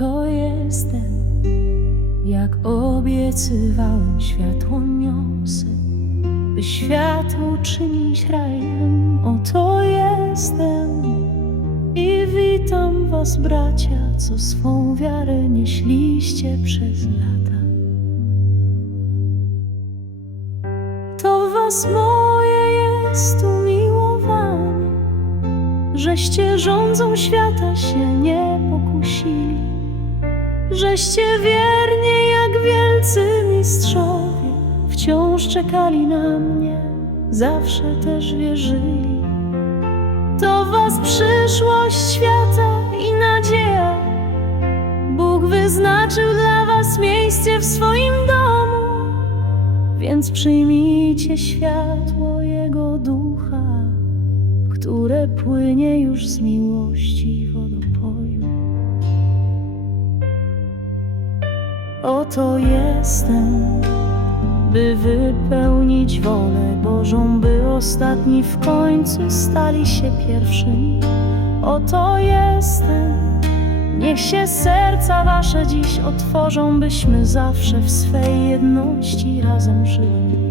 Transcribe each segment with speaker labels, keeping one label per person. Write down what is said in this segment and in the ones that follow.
Speaker 1: Oto jestem, jak obiecywałem, światło niosę, by świat uczynić rajem. Oto jestem i witam was, bracia, co swą wiarę nieśliście przez lata. To was moje jest umiłowanie, żeście rządzą świata się nie pokusili, żeście wiernie jak wielcy mistrzowie wciąż czekali na mnie, zawsze też wierzyli. To was przyszłość świata i nadzieja. Bóg wyznaczył dla was miejsce w swoim domu, więc przyjmijcie światło Jego ducha, które płynie już z miłości wodopoju. Oto jestem, by wypełnić wolę Bożą, by ostatni w końcu stali się pierwszymi. Oto jestem, niech się serca wasze dziś otworzą, byśmy zawsze w swej jedności razem żyli.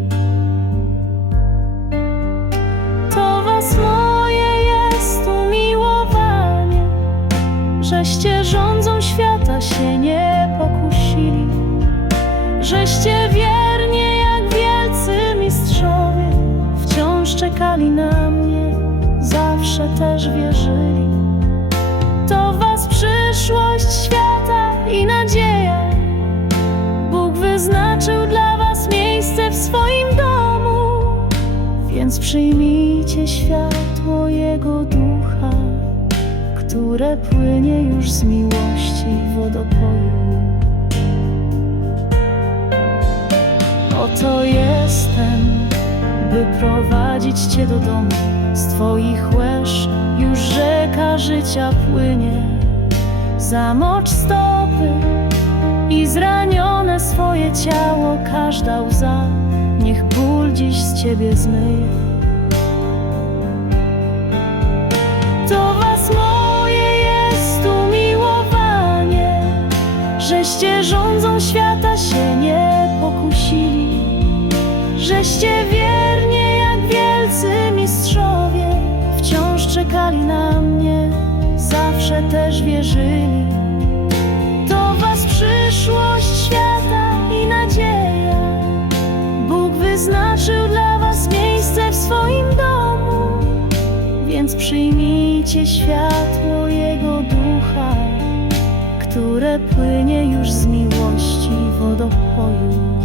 Speaker 1: Żeście rządzą świata się nie pokusili, żeście wiernie jak wielcy mistrzowie wciąż czekali na mnie, zawsze też wierzyli. To was przyszłość świata i nadzieja. Bóg wyznaczył dla was miejsce w swoim domu, więc przyjmijcie światło Jego ducha, które płynie już z miłości wodopoju. Oto jestem, by prowadzić Cię do domu. Z Twoich łez już rzeka życia płynie. Zamocz stopy i zranione swoje ciało, każda łza, niech ból dziś z Ciebie zmyje. To was moje żeście wiernie jak wielcy mistrzowie wciąż czekali na mnie, zawsze też wierzyli. To was przyszłość świata i nadzieja. Bóg wyznaczył dla was miejsce w swoim domu, więc przyjmijcie światło Jego ducha, które płynie już z miłości wodopoju.